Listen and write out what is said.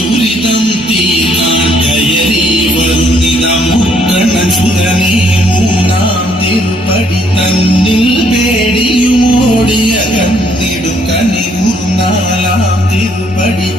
ദുരിതം തീർക്കാൻ കയറി വരുന്നിത മുക്കണസുരനേ മൂന്നാം തിരുപ്പടി തന്നിൽ പേടിയുമോടിയ കന്നിടും കനിവൂർ നാലാം തിരുപ്പടി